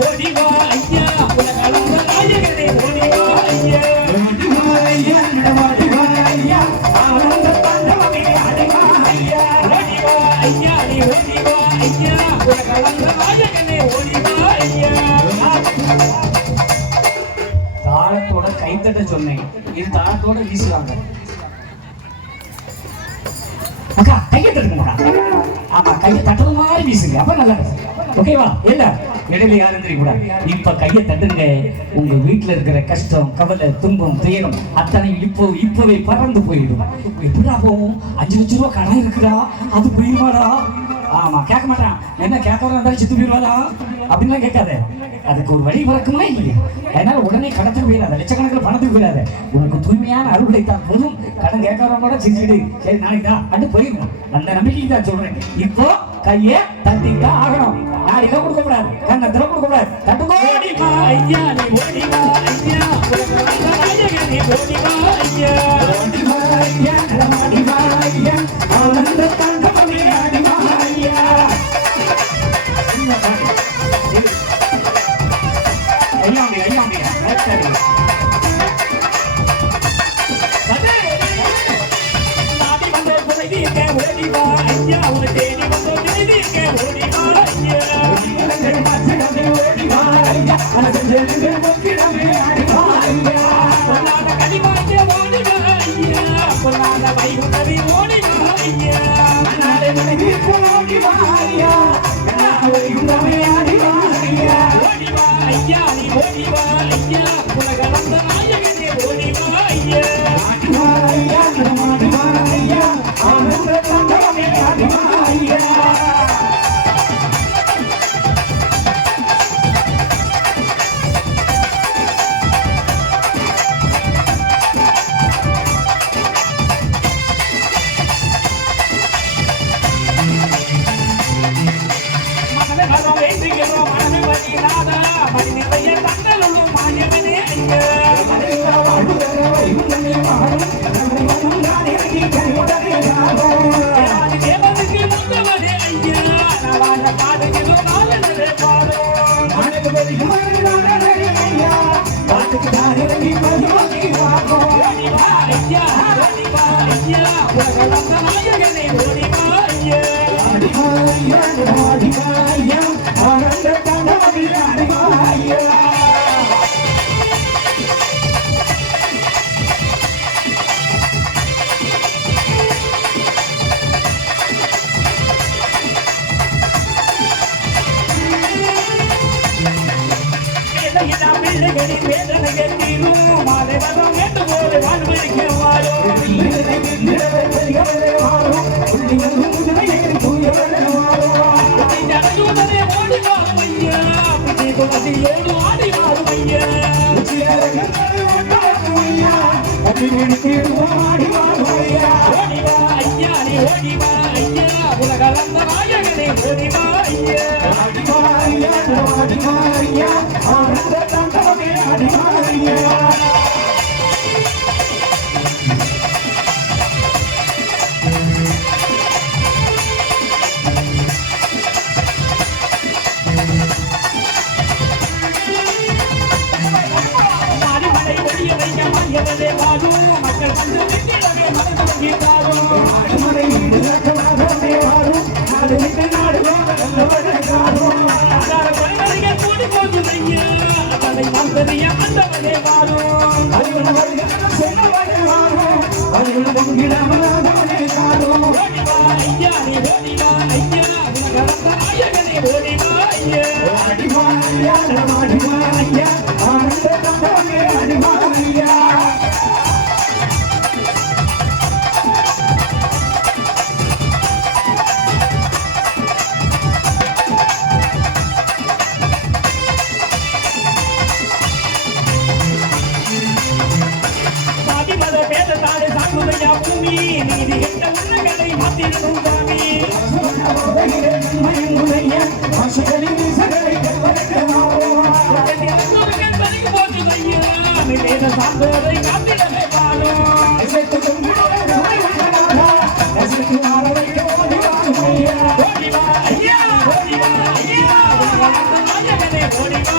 ஓடிவா ஐயா உலகளந்த நாயகனே ஓடிவா ஐயா ஓடிவா ஐயா ஓடிவா ஐயா ஆனந்த தாண்டவமே ஆடிவா ஐயா ஓடிவா ஐயா நீ ஓடிவா ஐயா உலகளந்த நாயகனே ஓடிவா ஐயா தாளத்தோட கைத்தட்ட சொன்னேன் இது தாளத்தோட வீசுவாங்க அக்கா கையை தட்டுங்கக்கா ஆமா கையை தட்டுற மாதிரி வீசுங்க அப்ப நல்லா ஓகேவா இல்ல இடையில யாரும் தெரியக்கூடாது இப்ப கையை தட்டுங்க உங்க வீட்டுல இருக்கிற கஷ்டம் கவலை துன்பம் துயரம் அத்தனை இப்பவே பறந்து போயிடும் எப்படிடா போகும் 5 லட்சம் ரூபாய் கடன் இருக்குடா அது போயிருவாடா ஆமா கேட்க மாட்டான் என்ன கேட்கறதா இருந்தாலும் சித்து போயிருவாடா அப்படின்லாம் கேட்காத அதுக்கு ஒரு வழி பிறக்குமா இல்லையா அதனால உடனே கடத்துக்கு போயிடாத லட்சக்கணக்கில் பணத்துக்கு போயிடாத உனக்கு தூய்மையான அறுவடை தான் போதும் கடன் கேட்கறவங்களோட சிரிச்சுட்டு சரி நாளைக்கு தான் அது போயிடும் அந்த நம்பிக்கைக்கு தான் சொல்றேன் இப்போ கையை தட்டிதான் ஆகணும் நாளைக்கு கொடுக்க கூடாது கண்ணத்துல கொடுக்க கூடாது தட்டுக்கோ ஓடிவா ஐயா நீ ஓடிவா ஐயா நீ ஓடிவா ஐயா ஓடிவா ஐயா ஓடிவா ஐயா ஆனந்த தாண்டவமே ஆடிவா ஐயா ஓடிவா ஐயா உன தேடி வந்தோ தேடிக்க ஓடிவா ஐயா ஓடிவா ஐயா அனஞ்செலுங்க மொக்கிடமே ஆடிவா ஐயா பொன்னான கனிமாஞ்சே ஓடிவா ஐயா பொன்னான வைகுண்டவி ஓடிவா ஐயா அனாலே மனைவி ஓடிவா ஐயா வைகுண்டமே ஆடிவா ஐயா ஓடிவா ஐயா நீ ஓடிவா ஐயா உலகளந்த நாயகனே ஓடிவா ஐயா ஆடிவா ஐயா ஆடிவா ஐயா ஆனந்த தாண்டவமே ஆடிவா ஐயா பிள்ளைகளின் வேதனையை தீரும் மாலை வரும் என்று போல வாழ்விருக்க வாழும் ஜனதூதனே ஓடி வாரும் ஐயா குலதி ஏழு ஆடி வாரும் ஐயா ஓடிவா ஐயா நீ ஓடிவா ஐயா உலகளந்த நாயகனே ஓடிவா ஐயா ஓடிவா ஐயா ஓடிவா ஐயா ஆனந்த தாண்டவமே ஆடிவா ஐயா மக்கள் வந்து விட்டிடவே மனதுலகி தாரும் அடிமறை இடுகாட்டமாகவே வாரும் நாடு விட்டு நாடு வாரும் பரிமறிகள் கூடி போகுதையா அதனை மந்தறிய அந்தவனே வாரும் அறிவனவர்கள் சொன்னவனே வாரும் அறிவனவன் விடாமலாகவனே தாரும் ஓடிவா ஐயா நீ ஓடிவா ஐயா உலகளந்த நாயகனே ஓடிவா ஐயா ஓடிவா ஐயா ஓடிவா ஐயா ஆனந்த தாண்டவமே ஆடிவா ஐயா பூமி நீதி கெட்ட உள்ளங்களை மாற்றிடும் சாமி சாந்தரை காத்திடவே பாடும் ஓடிவா ஐயா ஓடிவா ஐயா நாயகனே ஓடிவா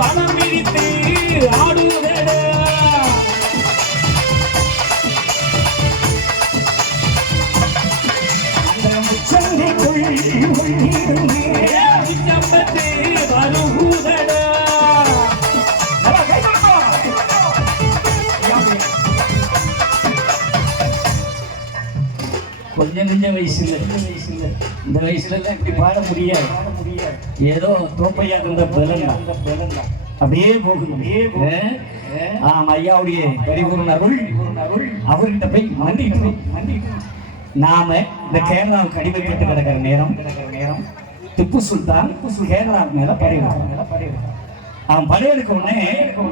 பணம் விரித்து ஆடுவேட கொஞ்சம் நெஞ்ச வயசுல இந்த வயசுல எல்லாம் இப்படி பாட முடியாது. ஏதோ தோப்பையா இருந்த பலன் அப்படியே போகுது. ஆமா, ஐயாவுடைய பரிபூர்ண அருள் அவர்கிட்ட போய் மண்டிட்டு நாம இந்த கேரளாவுக்கு அடிமைப்பட்டு கிடக்கிற நேரம் திப்பு சுல்தான் கேரளா மேல படையெடுக்க அவன் படையெடுக்க உடனே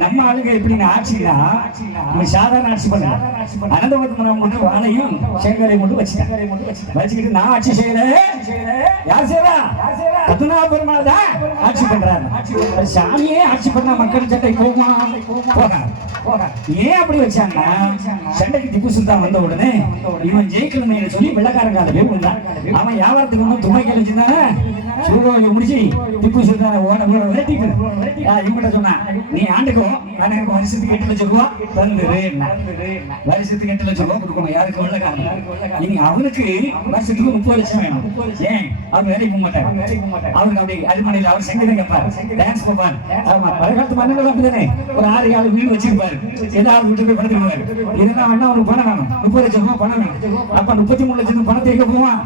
நம்ம ஆளுங்க எப்படின்னு ஆட்சினா சாதாரண ஆட்சி பண்ண அனந்தபத்மநாபம் மட்டும் வாழையும் சேகரையும் மட்டும் வச்சுக்கிட்டு நான் ஆட்சி செய்யறேன். யார் செய்யறா? பத்மநாப பெருமாள் தான் ஆட்சி பண்றாரு. சாமியே ஆட்சி பண்ணா மக்கள் சட்டை போகுமா? போகாது. ஏன் அப்படி வச்சாங்கன்னா சண்டைக்கு திப்பு சுல்தான் வந்த உடனே இவன் ஜெயிக்கணும்னு சொல்லி வெள்ளக்காரங்கால போய் விழுந்தான். அவன் வியாபாரத்துக்கு ஒன்றும் துணை கழிச்சுதானே சூழ்நிலை முடிச்சு திப்பு சுல்தான விரட்டிட்டு இவங்கிட்ட சொன்னா, நீ ஆண்டுக்கோ ஆனா எனக்கு வருஷத்துக்கு 8 லட்சம் ரூபா தந்துரு. வருஷத்துக்கு 8 லட்சம் ரூபா கொடுக்கணும். யாருக்கு? வெள்ளக்காரன். நீங்க அவனுக்கு வருஷத்துக்கு 30 லட்சம் வேணும். ஏன்? அவர் வேலைக்கு போக மாட்டார். அவருக்கு அப்படி அரிமனையில் அவர் சங்கீதம் கேட்பார், டான்ஸ் போவார். ஆமா, பழங்காலத்து மன்னர்கள் அப்படிதானே ஒரு 6 வீடு வச்சிருப்பாரு. ஏதாவது வீட்டு போய் படுத்துருவாரு. இதெல்லாம் வேணா அவனுக்கு பணம் வேணும். 30 லட்சம் ரூபாய் பணம் வேணும். அப்ப 33 லட்சம் பணத்தை எங்க போவான்?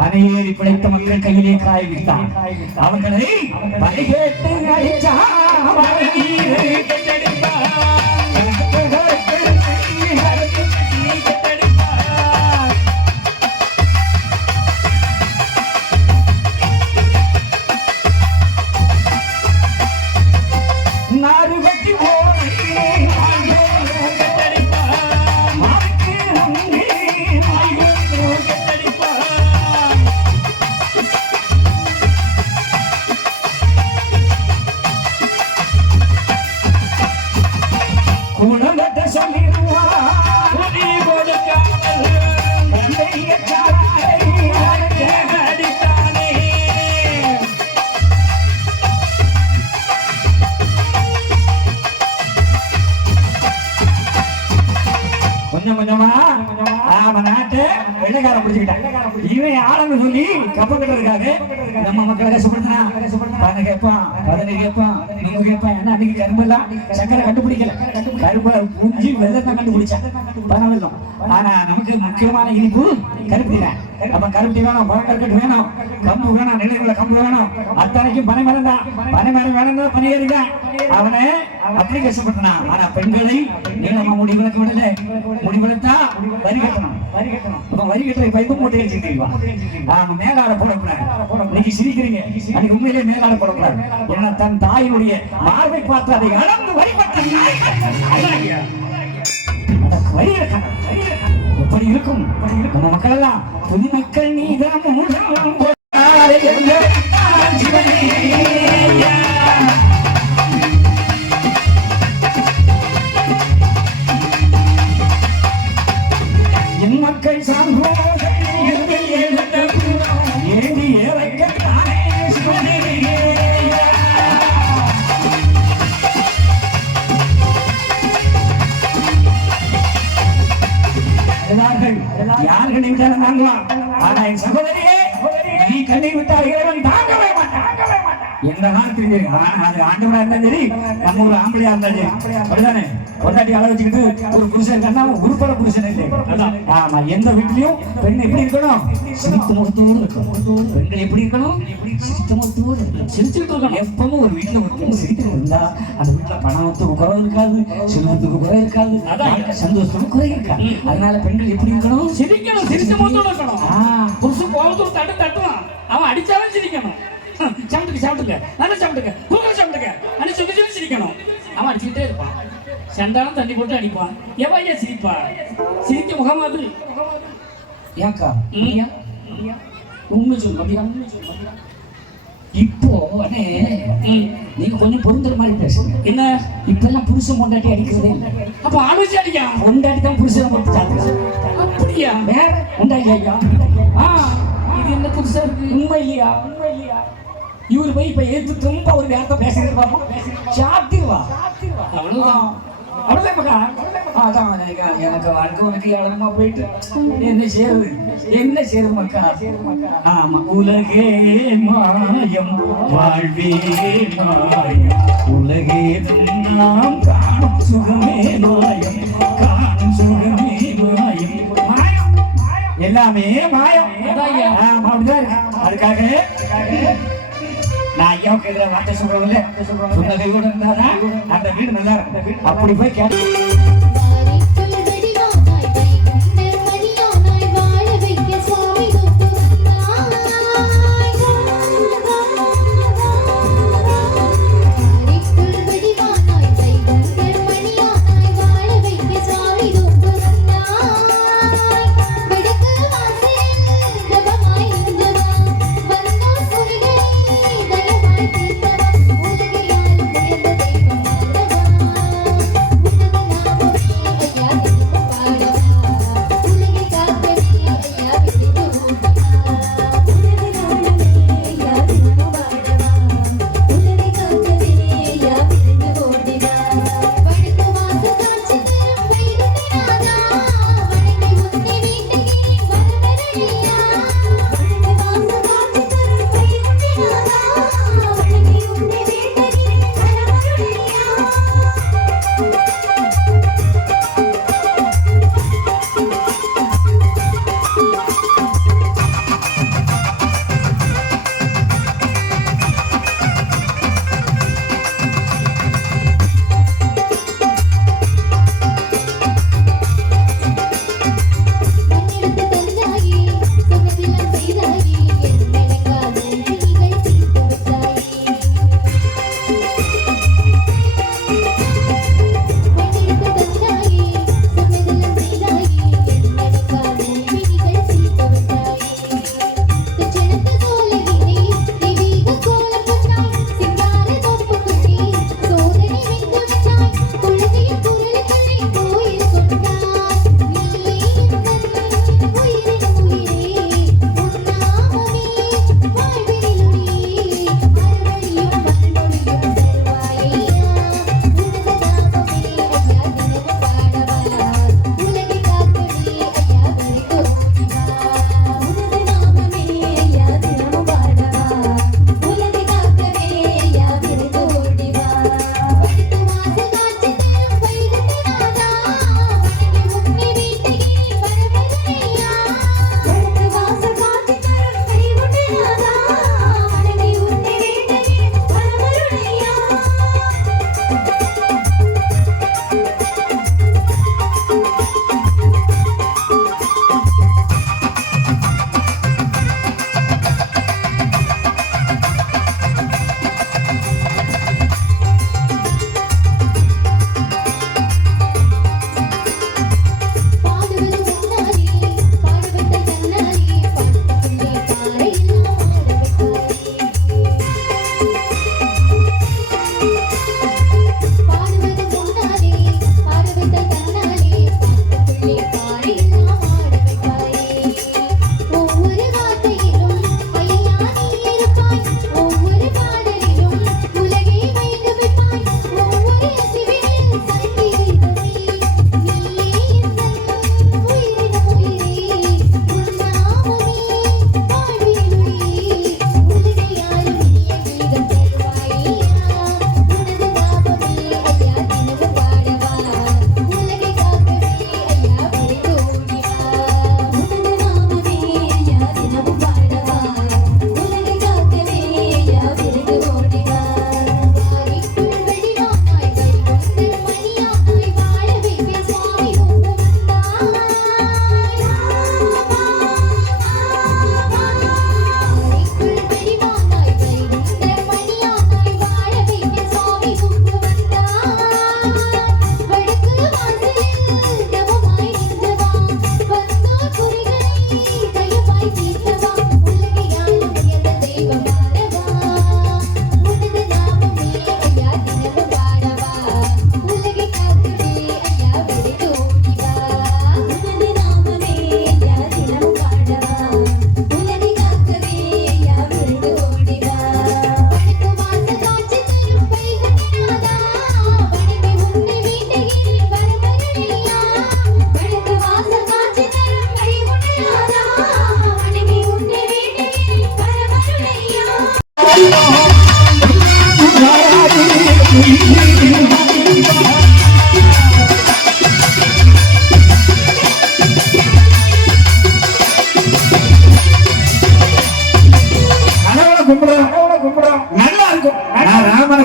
பனையேறி பிழைத்த மக்கள் கையிலே காய் விட்டான். அவர்களை படைகேட்டு அடிச்சா வெள்ளைக்கார பிடிச்சுக்கிட்டான். இவன் ஆளுன்னு சொல்லி கப்பம் கட்டுறதுக்காக நம்ம மக்களை கஷ்டப்படுத்தினா கேட்பான், பதினி கேட்பான், நீங்க கேட்பான். ஏன்னா அன்னைக்கு கரும்பெல்லாம் சக்கரை கண்டுபிடிக்கல, கரும்பை பூஞ்சி வெள்ளத்தை கண்டுபிடிச்சான் பணம் வெள்ளம். ஆனா நமக்கு முக்கியமான இனிப்பு கருப்பி தான். அப்ப கருப்பி வேணும், பழக்கற்கட்டு வேணும், கம்பு வேணும், நிலைக்குள்ள கம்பு வேணும். அத்தனைக்கும் பனை மரம் தான். பனை மரம் வேணும், பனை ஏறிதான். அவனை அப்படி கஷ்டப்படுத்தினான். ஆனா பெண்களை நீளமா முடி விளக்க விடல, முடி விளத்தா வரி கட்டணும். அப்ப வரி கட்டுற பைப்பும் மூட்டை வச்சுக்கிட்டு அவன் மேலாட போடக்கூடாது. இன்னைக்கு சிரிக்கிறீங்க, அன்னைக்கு உண்மையிலே மேலாட போடக்கூடாது. ஏன்னா தன் தாயினுடைய மார்பை பார்த்து அதை அளந்து வழிபட்ட எப்படி இருக்கும் நம்ம மக்கள் எல்லாம் புது மக்கள் நீதான் என் மக்கள் சான்றோர்கள் ஏந்தி ஏழைக்கத்தானே யார்கள் விட்டாலும் தாங்குவான். ஆனா என் சகோதரியே, நீ கண்ணீர் விட்டால் இறைவன் தாங்கவே மாட்டான். எந்த காலத்திற்கு அது ஆண்டவனா இருந்தாலும் சரி, நம்ம ஒரு ஆம்பளையா இருந்தாலும் சரி, அப்படிதானே? பொண்டாட்டி அளவு வச்சுக்கிட்டு ஒரு புருஷன் இருக்கான்னா உருப்பட புருஷன் இல்லை. ஆமா, எந்த வீட்லயும் பெண் எப்படி இருக்கணும்? சிரித்து முகத்தோடு இருக்கணும். பெண்கள் எப்படி இருக்கணும்? சிரித்து முகத்தோடு இருக்கணும். சிரிச்சுட்டு இருக்கணும். எப்பவும் ஒரு வீட்டுல ஒரு பெண் சிரித்து இருந்தா அந்த வீட்டுல பணத்துக்கு குறை இருக்காது, செல்வத்துக்கு குறை இருக்காது, சந்தோஷத்துக்கு குறை இருக்காது. அதனால பெண்கள் எப்படி இருக்கணும்? சிரிக்கணும், சிரித்து முகத்தோடு இருக்கணும். புருஷன் கோபத்தோடு தட்டுவான், அவன் அடிச்சாலும் சிரிக்கணும். சாப்பிட்டுக்க நல்லா சாப்பிட்டுக்க கூகுள் சாப்பிட்டுக்க அடி சொல்லி சொல்லி சிரிக்கணும். அவன் அடிச்சுக்கிட்டே இருப்பான், சண்டாலும் தண்ணி போட்டு அடிப்பான். எவையா சிரிப்பா? சிரிக்க முகம் அது ஏக்கா உண்மை சொல்லு. இப்போ நீங்க கொஞ்சம் பொருந்துற மாதிரி பேசுங்க. என்ன இப்ப எல்லாம் புருஷன் பொண்டாட்டி அடிக்கிறதே இல்லை. அப்ப ஆலோசி அடிக்கான். பொண்டாட்டி தான் புருஷனை மட்டும் சாப்பிடுறான். அப்படியா? வேற பொண்டாட்டி ஐயா. இது என்ன புதுசா இருக்கு? உண்மை இல்லையா? இவரு போய் இப்ப எடுத்து ரொம்ப ஒரு நேரத்தை பேசுறது பாப்போம். சாத்திருவா அவ்வளவுதான், அவ்வளவுதான் மகா. அதான் எனக்கு வாழ்க்கை உனக்கு ஏழமா போயிட்டு என்ன சேருது மக்கா. ஆமா, உலகே மாயம் வாழ்வே மாயம், உலகே நாம் காணும் சுகமே மாயம், காணும் சுகமே மாயம், மாயம் எல்லாமே மாயம். அதுக்காக நான் ஐயாவுக்கு எதிராக வார்த்தை சொல்றதில்ல, புன்னகையோடு இருந்தாதான் அந்த வீடு நல்லா இருக்கும். அப்படி போய் கேட்டு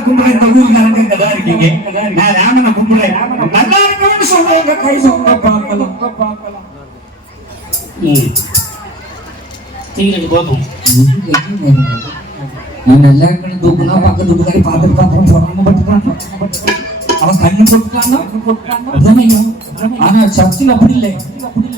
கும்பிடுறேன், இந்த ஊருக்காரங்க இங்கதான் இருக்கீங்க. நான் ராமனை கும்பிடுறேன், நல்லா இருக்குன்னு சொல்லுவாங்க, கை சொல்ல பார்க்கலாம். தீவிரத்து பார்ப்போம். நான் நல்லா இருக்கணும் தூக்குனா பக்கத்து வீட்டுக்காரி பார்த்துட்டு பார்ப்போம் சொல்லாம பட்டுட்டான். அவன் கண்ணு போட்டுட்டான். ஆனா சர்ச்சில் அப்படி இல்லை.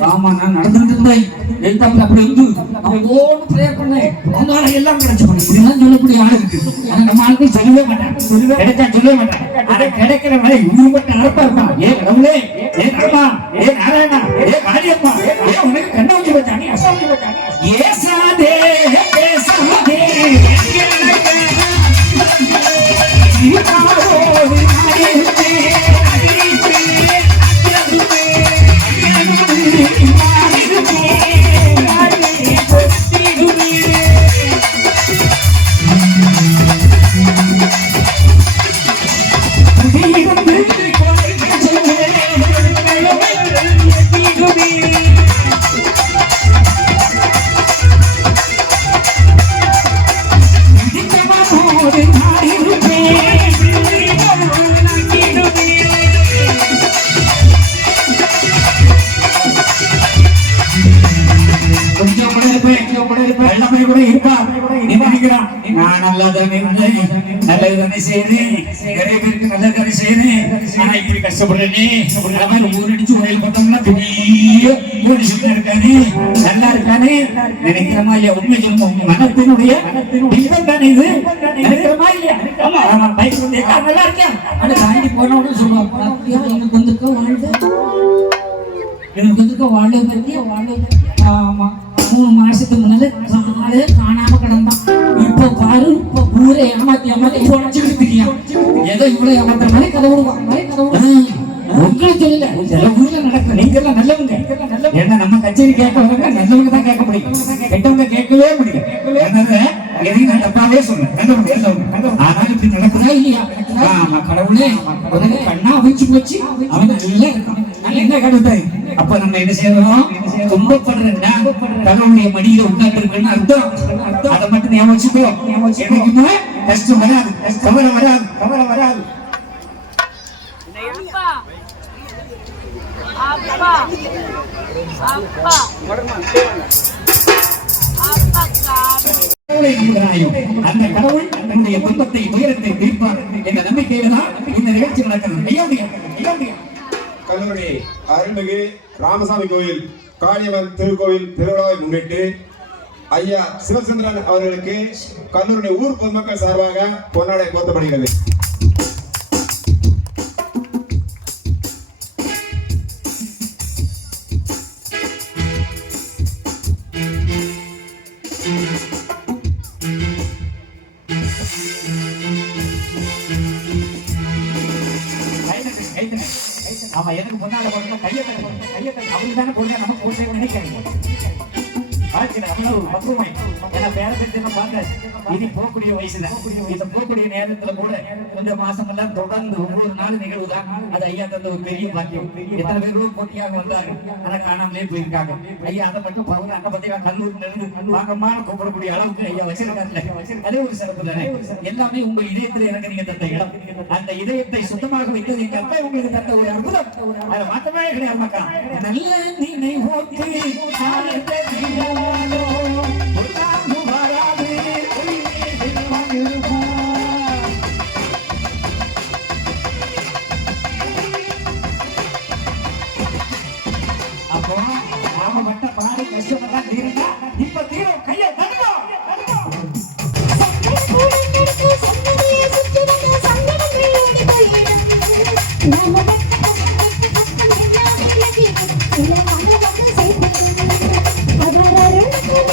ஆமா, நான் நடந்துட்டு இருந்தேன், எழுத்தாப்புல அப்படி இருந்து நான் ஓன்னு ப்ரேயர் பண்ணேன், அதனால எல்லாம் கிடைச்சு பண்ண இப்படிலாம் சொல்லக்கூடிய ஆளு இருக்கு. ஆனா நம்ம ஆளுக்கு சொல்லவே மாட்டேன், கிடைச்சா சொல்லவே மாட்டேன். ஆனா கிடைக்கிற வரை இவங்க மட்டும் நடப்பா இருப்பான். ஏ கடவுளே, ஏ ராமா, ஏ நாராயணா, ஏ காளியப்பா, ஏ உனக்கு கண்ணை வச்சு வச்சானே, அசாமி வச்சானே, ஏசாதே பேசாதே நான் நல்லதானே நல்லதானே செய்யறேன், நிறைய பேருக்கு நல்லதானே செய்யறேன். ஆனா இப்படி கஷ்டப்படுறேனே, ஊர் அடிச்சு வயல் பார்த்தோம்னா பெரிய மனுஷன் இருக்கானே, நல்லா இருக்கானே நினைக்கிறமா இல்லையா? உண்மை சொல்லுங்க, உங்க மனத்தினுடைய தெய்வம் தானே இது, நினைக்கிறமா இல்லையா? ஆமா, பைக் வந்து நல்லா இருக்கேன் அப்படி தாண்டி போனோம்னு சொல்லுவாங்க. எனக்கு வந்திருக்க வாழ்வு, எனக்கு வந்திருக்க வாழ்வு பத்தி வாழ்வு. ஆமா, 3 மாசத்துக்கு முன்னால காலே காணாம கிடந்தான். இப்ப பாரு, இப்ப ஊரே ஏமாத்தி போனச்சுக்கிட்டு தெரியும். ஏதோ இவ்வளவு ஏமாத்துற மாதிரி கதை விடுவான். உங்களுக்கு தெரியல, சில ஊர்ல நடக்கும். நீங்க எல்லாம் நல்லவங்க, ஏன்னா நம்ம கச்சேரி கேட்க வரவங்க நல்லவங்க தான் கேட்க முடியும், கெட்டவங்க கேட்கவே முடியும். எதையும் நான் தப்பாவே சொன்னேன், ஆனாலும் இப்படி நடக்குதா இல்லையா? ஆமா, கடவுளே உடனே கண்ணா வச்சு போச்சு, அவன் நல்லா இருக்கான், என்ன கடவுள். அப்ப நம்ம என்ன செய்யறோம்? துன்பப்படுறா கடவுளுடைய மடியில உட்கார்ந்து இருக்குன்னு அர்த்தம். அதை மட்டும் ஞாபகம் வச்சுக்கோ. எனக்குமே கஷ்டம் வராது, கவலை வராது, கவலை வராது. அந்த கடவுள் நம்முடைய துன்பத்தை துயரத்தை தீர்ப்பார் என்ற நம்பிக்கையில தான் இந்த நிகழ்ச்சி நடக்கிறது. கல்லூரி அருள்மிகு ராமசாமி கோயில் காளியம்மன் திருக்கோவில் திருவிழாவை முன்னிட்டு ஐயா சிவச்சந்திரன் அவர்களுக்கு கல்லூரி ஊர் பொதுமக்கள் சார்பாக பொன்னாடை போர்த்தப்படுகிறது. ஆமா, எனக்கு முன்னால போடுற கையை அவரு தானே போடுற, நமக்கு போட்டே நினைக்கிறேன். இனி போகக்கூடிய வயசுல இந்த போகக்கூடிய நேரத்துல கூட இந்த மாசம் எல்லாம் தொடர்ந்து ஒவ்வொரு நாள் நிகழ்வுதான். அது ஐயா தந்த ஒரு பெரிய பாக்கியம். எத்தனை பேரும் போட்டியாக வந்தாங்க, ஆனா காணாமலே போயிருக்காங்க. ஐயா அதை மட்டும் பவுன் அங்க பார்த்தீங்கன்னா கல்லூரி வாங்கமான கூப்பிடக்கூடிய அளவுக்கு ஐயா வச்சிருக்காங்க. அதே ஒரு சிறப்பு தானே. எல்லாமே உங்க இதயத்துல எனக்கு நீங்க தந்த இடம், அந்த இதயத்தை சுத்தமாக வைத்தது எங்க அப்பா உங்களுக்கு தந்த ஒரு அற்புதம். அதை மாற்றமே கிடையாது மக்கா. நல்ல நினைவு அப்போ நாம மட்ட பாடு கஷ்டமெல்லாம் தீருந்தா இப்ப தீரும். கையை தடுங்க. Thank you.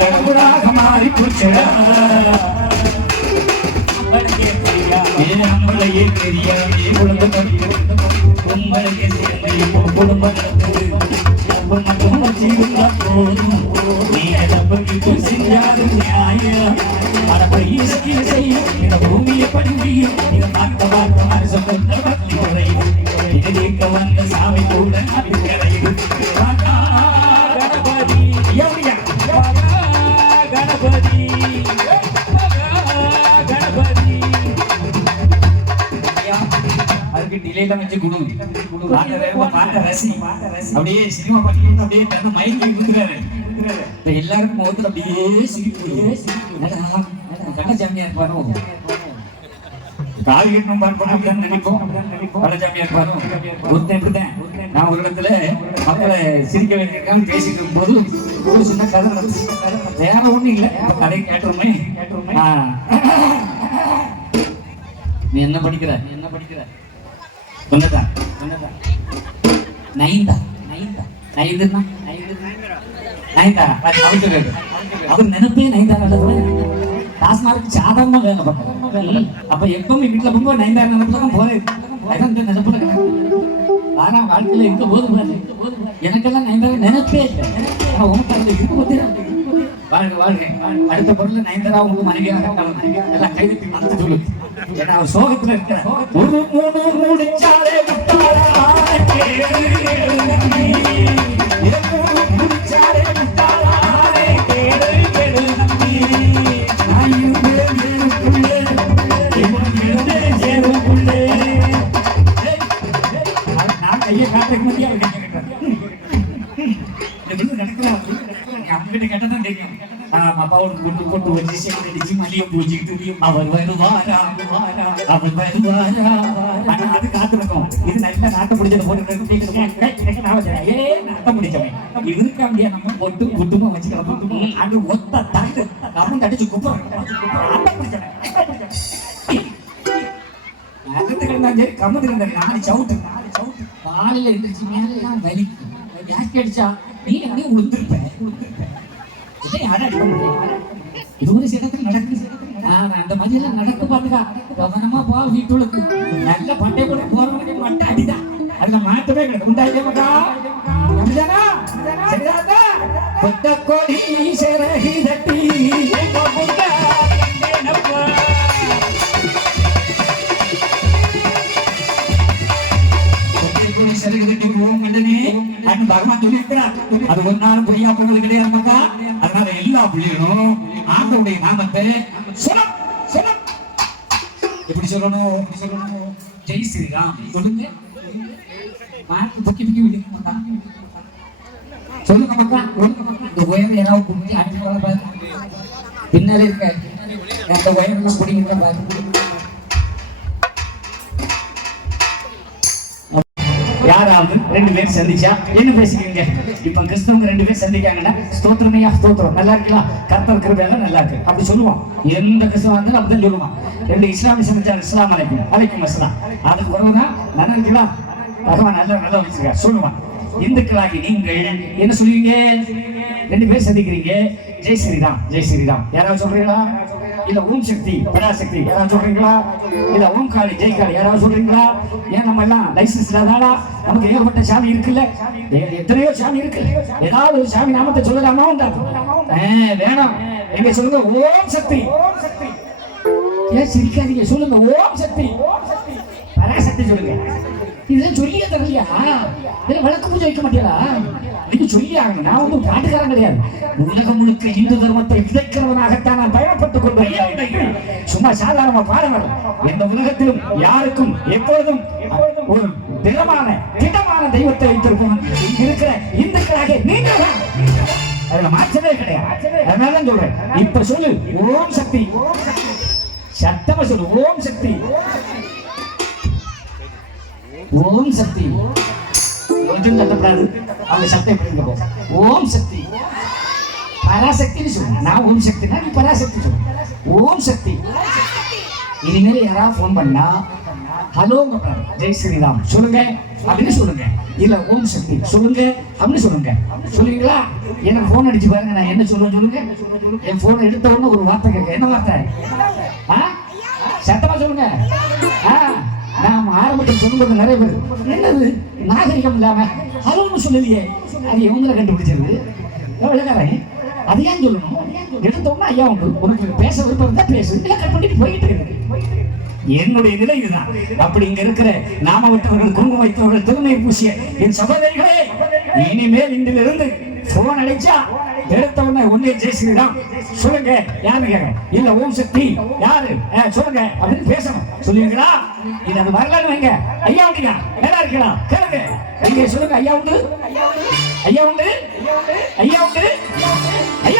கடவுளாக மாறி போச்சடா நம்மளையே தெரியாமே உங்களையே சேர்ந்து குடும்பம் பூமியை படியும் வந்த சாமி கூட கணபதி கணபதி கணபதி அதுக்கு டிலேலாம் வச்சு குடு அப்படியே சினிமா பார்த்துட்டு அப்படியே தந்து மைக்கு கொடுக்குறாரு எல்லாருக்கும் முகத்துல அப்படியே சிரிப்பு கண்ணசாமியா இருப்பாரு கால் கட்டணும் பார்ப்போம் நினைப்போம் கண்ணசாமியா இருப்பாரு ஒருத்தன் இப்படிதான் நான் ஒரு இடத்துல மக்களை சிரிக்க வேண்டியிருக்காங்க பேசிட்டு இருக்கும்போது ஒரு சின்ன கதை நடந்துச்சு வேற ஒண்ணும் இல்லை கதை கேட்டுருமே நீ என்ன படிக்கிற சொன்னதா நைந்தா அவர் நினைப்பே நைந்தா டாஸ்மார்க் சாதாரணமா வேலை பார்க்கணும் அப்ப எப்பவுமே வீட்டுல போகும்போது நைந்தா நினைப்புதான் போறேன் நினைப்புல ஆனா வாழ்க்கையில இருக்க போது எனக்கெல்லாம் நைந்தா நினைப்பே இல்லை உனக்கு அந்த இருக்கு வாழ்க அடுத்த பொருள் நைந்தரா உங்களுக்கு மனைவியாக எல்லாம் கைது வந்து சொல்லு ஏன்னா அவர் சோகத்துல இருக்கிற ஒரு மூணு முடிச்சாலே நான் கையை காட்டுறதுக்கு மத்தியா அவங்ககிட்ட கேட்டதான் தெரியும் அப்பாவோட கூட்டு போட்டு வச்சு சேகரிச்சு மல்லியம் பூச்சிக்கிட்டு அவர் வருவாரா அது காத்திருக்கோம் இது நல்ல நாட்டை பிடிச்சத போட்டு நாட்டை பிடிச்சவன் இவருக்கு அப்படியே நம்ம போட்டு குட்டுமா வச்சுக்கலாம் அது ஒத்த தாக்கு கவனம் தடிச்சு குப்பம் சரி கம்மத்து இருந்தாரு நாலு சவுட்டு காலையில எழுந்திரிச்சு மேலாம் வலிக்கும் யாருக்கு அடிச்சா நீ அப்படியே உளுந்திருப்ப இது ஒரு சிடத்துல நடக்குது அந்த மாதிரி எல்லாம் நடக்க பாத்துக்கா கவனமா போ வீட்டுக்கு நல்ல பட்டை கூட போறவனுக்கு மட்டும் அடிதான் அதுல மாட்டவே கிடையாது உண்டாயிட்டேமாக்கா அப்படிதானா சரிதானா கொட்ட கோடி சிறகி தட்டி அது ஒரு நாள் பொய்யா போனது கிடையாதுக்கா அதனால எல்லா பிள்ளைகளும் ஆண்டவருடைய நாமத்தை எப்படி சொல்லணும் ஜெய் ஸ்ரீராம் சொல்லுங்க மாட்டு பொக்கி பொக்கி விடுங்க மாட்டான். சொல்லுங்க மக்கா, இந்த ஒயர் யாராவது குடிச்சு அடிச்சு போல பாரு. பின்னாலே இருக்க அந்த ஒயர் எல்லாம் பிடிங்கிற பாரு. யாராவது ரெண்டு பேர் சந்திச்சா என்ன பேசிக்கீங்க? இப்ப கிறிஸ்தவங்க ரெண்டு பேர் சந்திக்காங்கன்னா ஸ்தோத்திரமையா ஸ்தோத்திரம், நல்லா இருக்கலாம், கர்த்தர் கிருபையால நல்லா இருக்கு அப்படி சொல்லுவான். எந்த கிறிஸ்தவம் வந்து அப்படிதான் சொல்லுவான். ரெண்டு இஸ்லாமிய சந்திச்சா இஸ்லாம் அலைக்கும் அலைக்கும் அஸ்லாம், அதுக்கு பிறகுதான் நல்லா இருக்கலாம், பகவான் நல்லா நல்லா வச்சிருக்கா சொல்லுவான். இந்துக்களாகி நீங்கள் என்ன சொல்லுவீங்க? ரெண்டு பேர் சந்திக்கிறீங்க, ஜெய் ஸ்ரீராம் ஜெய் ஸ்ரீராம் யாராவது சொல்றீங்களா? இல்ல ஓம் சக்தி பராசக்தி யாராவது சொல்றீங்களா? இல்ல ஓம் காளி ஜெய் காளி யாராவது சொல்றீங்களா? ஏன் நம்ம எல்லாம் லைசன்ஸ் இல்லாதானா? நமக்கு ஏகப்பட்ட சாமி இருக்குல்ல, எத்தனையோ சாமி இருக்கு, ஏதாவது ஒரு சாமி நாமத்தை சொல்லலாமா? வேணாம், எங்க சொல்லுங்க ஓம் சக்தி. ஏன் சிரிக்காதீங்க, சொல்லுங்க ஓம் சக்தி பராசக்தி சொல்லுங்க. இதெல்லாம் சொல்லியே தரலையா? இதெல்லாம் வழக்கு பூஜை வைக்க மாட்டீங்களா? நீங்க சொல்லி ஆகணும். நான் வந்து பாட்டுக்காரன் கிடையாது. உலகம் முழுக்க இந்து தர்மத்தை விதைக்கிறவனாகத்தான் நான் பயணப்பட்டுக் கொண்டு சும்மா சாதாரணமா பாருங்கள். எந்த உலகத்திலும் யாருக்கும் எப்பொழுதும் ஒரு திடமான தெய்வத்தை வைத்திருப்போம் இருக்கிற இந்துக்களாக நீங்க தான். அதுல மாற்றமே கிடையாது. அதனால சொல்றேன், இப்ப சொல்லு ஓம் சக்தி, சத்தமா சொல்லு ஓம் சக்தி ஓம் சக்தி. கொஞ்சம் கட்டப்படாது, அவங்க சத்தம் எப்படி இருக்க. ஓம் சக்தி பராசக்தின்னு சொல்லுங்க. நான் ஓம் சக்தினா நீ பராசக்தி சொல்லு. ஓம் சக்தி. இனிமேல் யாராவது ஃபோன் பண்ணா ஹலோங்க ஜெய் ஸ்ரீராம் சொல்லுங்க அப்படின்னு சொல்லுங்க. இல்ல ஓம் சக்தி சொல்லுங்க அப்படின்னு சொல்லுங்க. சொல்லுவீங்களா? எனக்கு போன் அடிச்சு பாருங்க, நான் என்ன சொல்லுவேன் சொல்லுங்க. என் போன் எடுத்த உடனே ஒரு வார்த்தை கேட்க, என்ன வார்த்தை? சத்தமா சொல்லுங்க. நாம் ஆரம்பத்தில் சொல்லும்போது நிறைய பேர் என்னது நாகரிகம் இல்லாம ஹலோன்னு சொல்லலையே, அது இவங்களை கண்டுபிடிச்சிருக்கு விளக்காரன். அது ஏன் சொல்லணும்? எடுத்தோம்னா ஐயா உண்டு, உனக்கு பேச விருப்பம் இருந்தா பேசு, இல்லை கட் பண்ணிட்டு போயிட்டு இருக்கு. என்னுடைய நிலை இதுதான். அப்படி இங்க இருக்கிற நாம விட்டவர்கள், குடும்பம் வைத்தவர்கள், திருநீர் பூசிய என் சகோதரிகளே, இனிமேல் இன்றிலிருந்து போன் அழைச்சா எடுத்த உடனே ஒன்னே ஜெய் ஸ்ரீராம் சொல்லுங்க. யாரு கேட்க? இல்ல ஓம் சக்தி யாரு சொல்லுங்க அப்படின்னு பேசணும். சொல்லுவீங்களா? இது அது வரலான்னு வைங்க. ஐயா உண்டுங்க, நேரா இருக்கலாம், கேளுங்க. நீங்க சொல்லுங்க ஐயா உண்டு, ஐயா உண்டு, ஐயா உண்டு, ஐயா